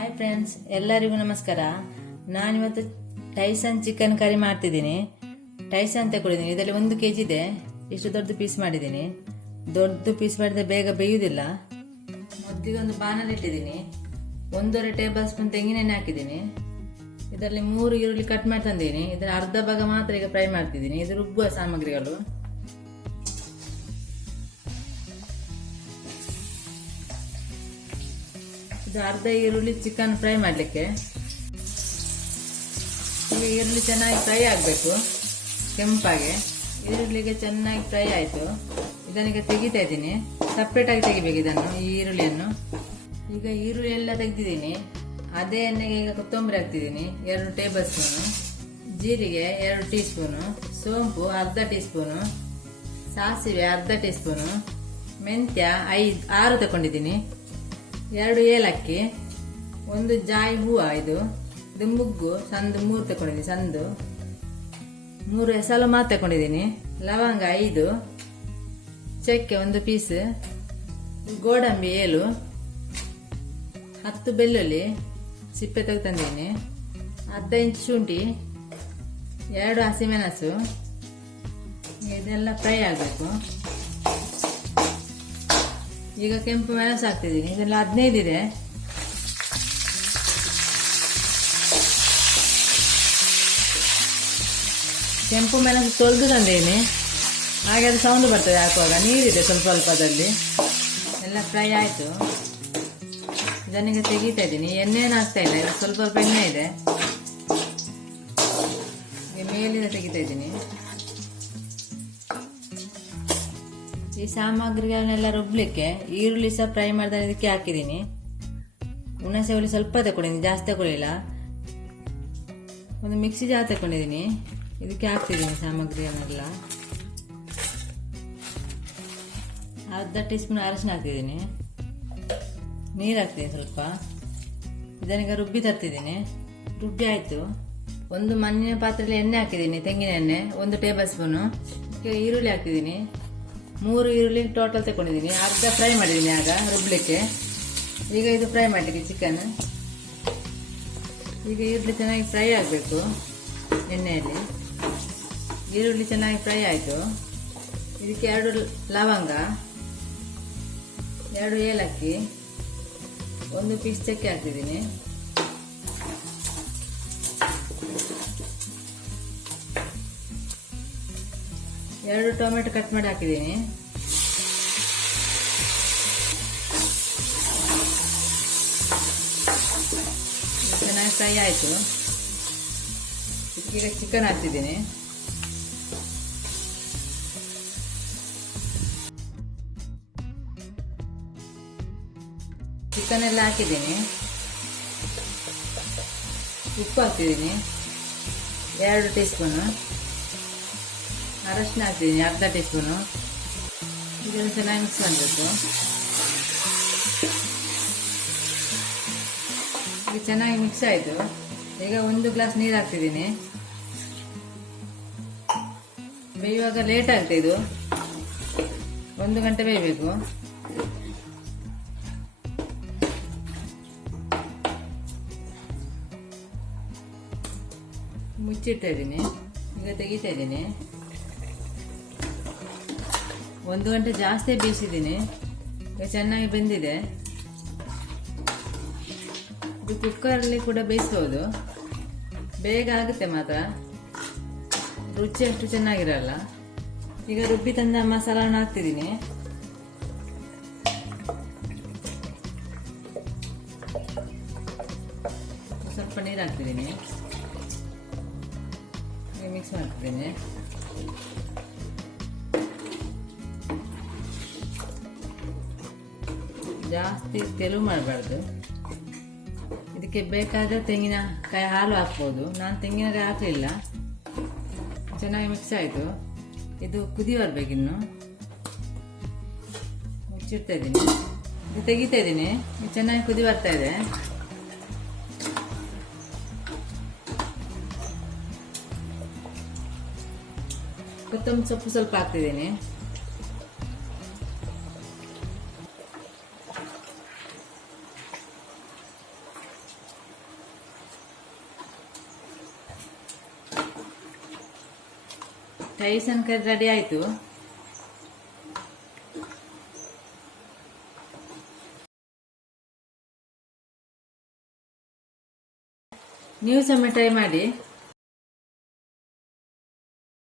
Hi friends, ಎಲ್ಲರಿಗೂ ನಮಸ್ಕಾರ. ನಾನಿವತ್ತು ಟೈಸನ್ ಚಿಕನ್ ಕರಿ ಮಾಡ್ತಿದ್ದೀನಿ. ಟೈಸನ್ ತಗೊಂಡಿದ್ದೀನಿ. ಇದರಲ್ಲಿ 1 kg ಇದೆ. ಇಷ್ಟು ದೊಡ್ಡ ಪೀಸ್ ಮಾಡಿದ್ದೀನಿ. ದೊಡ್ಡ ಪೀಸ್ ಮಾಡಿದ್ರೆ ಬೇಗ ಬೇಯುವುದಿಲ್ಲ. ಮೊದಲಿಗೆ ಒಂದು ಬಾಣಲೆ ಇಟ್ಟಿದ್ದೀನಿ. 1.5 ಟೇಬಲ್ ಸ್ಪೂನ್ ತೆಂಗಿನೆಣ್ಣೆ ಹಾಕಿದ್ದೀನಿ. ಇದರಲ್ಲಿ 3 ಈರುಳ್ಳಿ ಕಟ್ ಮಾಡಿ ತಂದಿದ್ದೀನಿ. ಇದರ ಅರ್ಧ ಭಾಗ ಮಾತ್ರ ಈಗ ಫ್ರೈ ಮಾಡ್ತಿದ್ದೀನಿ. ಇದು ರುಬ್ಬುವ ಸಾಮಗ್ರಿಗಳು. ಇದು ಅರ್ಧ ಈರುಳ್ಳಿ ಚಿಕನ್ ಫ್ರೈ ಮಾಡಲಿಕ್ಕೆ. ಈಗ ಈರುಳ್ಳಿ ಚೆನ್ನಾಗಿ ಫ್ರೈ ಆಗಬೇಕು, ಕೆಂಪಾಗೆ. ಈರುಳ್ಳಿಗೆ ಚೆನ್ನಾಗಿ ಫ್ರೈ ಆಯಿತು. ಇದನ್ನೀಗ ತೆಗಿತಾ ಇದ್ದೀನಿ. ಸಪ್ರೇಟಾಗಿ ತೆಗಿಬೇಕು ಇದನ್ನು, ಈ ಈರುಳ್ಳಿಯನ್ನು. ಈಗ ಈರುಳ್ಳಿ ಎಲ್ಲ ತೆಗೆದಿದ್ದೀನಿ. ಅದೇ ಎಣ್ಣೆಗೆ ಈಗ ಕೊತ್ತಂಬರಿ ಹಾಕ್ತಿದ್ದೀನಿ, 2 ಟೇಬಲ್ ಸ್ಪೂನು. ಜೀರಿಗೆ 2 ಟೀ ಸ್ಪೂನು. ಸೋಂಪು ಅರ್ಧ ಟೀ ಸ್ಪೂನು. ಸಾಸಿವೆ ಅರ್ಧ ಟೀ ಸ್ಪೂನು. ಮೆಂತ್ಯ 6 ತಗೊಂಡಿದ್ದೀನಿ. 2 ಏಲಕ್ಕಿ, 1 ಜಾಯಿ ಹೂವು. ಇದು ಮುಗ್ಗು ಸಂದು 3 ತಗೊಂಡಿದ್ದೀನಿ. ಸಂದು 3 ಹೆಸಲು ಮಾತ್ರ ತಗೊಂಡಿದ್ದೀನಿ. ಲವಂಗ 5, ಚಕ್ಕೆ 1 ಪೀಸ್, ಗೋಡಂಬಿ 7, 10 ಬೆಳ್ಳುಳ್ಳಿ ಸಿಪ್ಪೆ ತೆಗೆದು ತಂದಿದ್ದೀನಿ. ಅರ್ಧ ಇಂಚು ಶುಂಠಿ, 2 ಹಸಿಮೆಣಸು. ಇದೆಲ್ಲ ಫ್ರೈ ಆಗಬೇಕು. ಈಗ ಕೆಂಪು ಮೆಣಸು ಹಾಕ್ತಿದ್ದೀನಿ. ಇದೆಲ್ಲ 15 ಇದೆ. ಕೆಂಪು ಮೆಣಸು ತೊಳೆದು ತಂದೇನೆ, ಹಾಗೆ ಅದು ಸೌಂಡ್ ಬರ್ತದೆ ಹಾಕುವಾಗ. ನೀರಿದೆ ಸ್ವಲ್ಪ ಸ್ವಲ್ಪದಲ್ಲಿ. ಎಲ್ಲ ಫ್ರೈ ಆಯಿತು. ಇದನ್ನೀಗ ತೆಗಿತಾ ಇದ್ದೀನಿ. ಎಣ್ಣೆಯನ್ನು ಹಾಕ್ತಾ ಇಲ್ಲ, ಇದು ಸ್ವಲ್ಪ ಸ್ವಲ್ಪ ಎಣ್ಣೆ ಇದೆ. ಈಗ ಮೇಲಿಂದ ತೆಗಿತಾ ಇದ್ದೀನಿ. ಈ ಸಾಮಗ್ರಿಗಳನ್ನೆಲ್ಲ ರುಬ್ಲಿಕ್ಕೆ ಈರುಳ್ಳಿ ಸಹ ಫ್ರೈ ಮಾಡಿದ ಇದಕ್ಕೆ ಹಾಕಿದ್ದೀನಿ. ಹುಣಸೆ ಹುಳಿ ಸ್ವಲ್ಪ ತಗೊಂಡಿದ್ದೀನಿ, ಜಾಸ್ತಿ ತಗೊಳ್ಳಿಲ್ಲ. ಒಂದು ಮಿಕ್ಸಿ ಜಾರ್ ತಗೊಂಡಿದ್ದೀನಿ, ಇದಕ್ಕೆ ಹಾಕ್ತಿದ್ದೀನಿ ಸಾಮಗ್ರಿಗಳನ್ನೆಲ್ಲ. ಅರ್ಧ ಟೀ ಸ್ಪೂನ್ ಅರಶಿನ ಹಾಕ್ತಿದ್ದೀನಿ. ನೀರು ಹಾಕ್ತಿದ್ದೀನಿ ಸ್ವಲ್ಪ. ಇದನ್ನೀಗ ರುಬ್ಬಿ ತರ್ತಿದ್ದೀನಿ. ರುಬ್ಬಿ ಆಯಿತು. ಒಂದು ಮಣ್ಣಿನ ಪಾತ್ರೆಯಲ್ಲಿ ಎಣ್ಣೆ ಹಾಕಿದ್ದೀನಿ, ತೆಂಗಿನ ಎಣ್ಣೆ 1 ಟೇಬಲ್ ಸ್ಪೂನು. ಈರುಳ್ಳಿ ಹಾಕ್ತಿದ್ದೀನಿ. 3 ಈರುಳ್ಳಿ ಟೋಟಲ್ ತಗೊಂಡಿದ್ದೀನಿ. ಅರ್ಧ ಫ್ರೈ ಮಾಡಿದ್ದೀನಿ ಆಗ ರುಬ್ಲಿಕ್ಕೆ. ಈಗ ಇದು ಫ್ರೈ ಮಾಡಲಿಕ್ಕೆ ಚಿಕನ್. ಈಗ ಈರುಳ್ಳಿ ಚೆನ್ನಾಗಿ ಫ್ರೈ ಆಗಬೇಕು ಎಣ್ಣೆಯಲ್ಲಿ. ಈರುಳ್ಳಿ ಚೆನ್ನಾಗಿ ಫ್ರೈ ಆಯಿತು. ಇದಕ್ಕೆ 2 ಲವಂಗ, 2 ಏಲಕ್ಕಿ, 1 ಪೀಸ್ ಚಕ್ಕೆ ಹಾಕ್ತಿದ್ದೀನಿ. ಎರಡು ಟೊಮೆಟೊ ಕಟ್ ಮಾಡಿ ಹಾಕಿದ್ದೀನಿ. ಚೆನ್ನಾಗಿ ಫ್ರೈ ಆಯಿತು. ಈಗ ಚಿಕನ್ ಹಾಕ್ತಿದ್ದೀನಿ. ಚಿಕನ್ ಎಲ್ಲ ಹಾಕಿದ್ದೀನಿ. ಉಪ್ಪು ಹಾಕ್ತಿದ್ದೀನಿ 2 ಟೀ ಸ್ಪೂನು. ಅರಶಿನ ಹಾಕ್ತಿದ್ದೀನಿ ಅರ್ಧ ಟೀ ಸ್ಪೂನು. ಇದನ್ನು ಚೆನ್ನಾಗಿ ಮಿಕ್ಸ್ ಮಾಡಬೇಕು. ಇದು ಚೆನ್ನಾಗಿ ಮಿಕ್ಸ್ ಆಯಿತು. ಈಗ 1 ಗ್ಲಾಸ್ ನೀರು ಹಾಕ್ತಿದ್ದೀನಿ. ಬೇಯುವಾಗ ಲೇಟ್ ಆಗುತ್ತೆ. ಇದು 1 ಗಂಟೆ ಬೇಯಬೇಕು. ಮುಚ್ಚಿಡ್ತಾ ಇದ್ದೀನಿ. ಈಗ ತೆಗಿತಾ ಇದ್ದೀನಿ. 1 ಗಂಟೆ ಜಾಸ್ತಿ ಬೇಯಿಸಿದ್ದೀನಿ. ಈಗ ಚೆನ್ನಾಗಿ ಬೆಂದಿದೆ. ಇದು ಕುಕ್ಕರಲ್ಲಿ ಕೂಡ ಬೇಯಿಸ್ಬೋದು, ಬೇಗ ಆಗುತ್ತೆ, ಮಾತ್ರ ರುಚಿ ಅಷ್ಟು ಚೆನ್ನಾಗಿರಲ್ಲ. ಈಗ ರುಬ್ಬಿ ತಂದ ಮಸಾಲನ್ನು ಹಾಕ್ತಿದ್ದೀನಿ. ಸ್ವಲ್ಪ ನೀರು ಹಾಕ್ತಿದ್ದೀನಿ. ಮಿಕ್ಸ್ ಮಾಡ್ತಿದ್ದೀನಿ. ಜಾಸ್ತಿ ತೆಳು ಮಾಡಬಾರ್ದು. ಇದಕ್ಕೆ ಬೇಕಾದರೆ ತೆಂಗಿನಕಾಯಿ ಹಾಲು ಹಾಕ್ಬೋದು. ನಾನು ತೆಂಗಿನಕಾಯಿ ಹಾಕಲಿಲ್ಲ. ಚೆನ್ನಾಗಿ ಮಿಕ್ಸ್ ಆಯಿತು. ಇದು ಕುದಿ ಬರಬೇಕಿನ್ನು. ಮುಚ್ಚಿಡ್ತಾ ಇದ್ದೀನಿ. ಇದು ತೆಗಿತಾ ಇದ್ದೀನಿ. ಇದು ಚೆನ್ನಾಗಿ ಕುದಿ ಬರ್ತಾ ಇದೆ. ಕೊತ್ತಂಬರಿ ಸೊಪ್ಪು ಸ್ವಲ್ಪ ಹಾಕ್ತಿದ್ದೀನಿ. ಟೈಸನ್ ಕರಿ ರೆಡಿ ಆಯ್ತು. ನೀವು ಸಹ ಟ್ರೈ ಮಾಡಿ.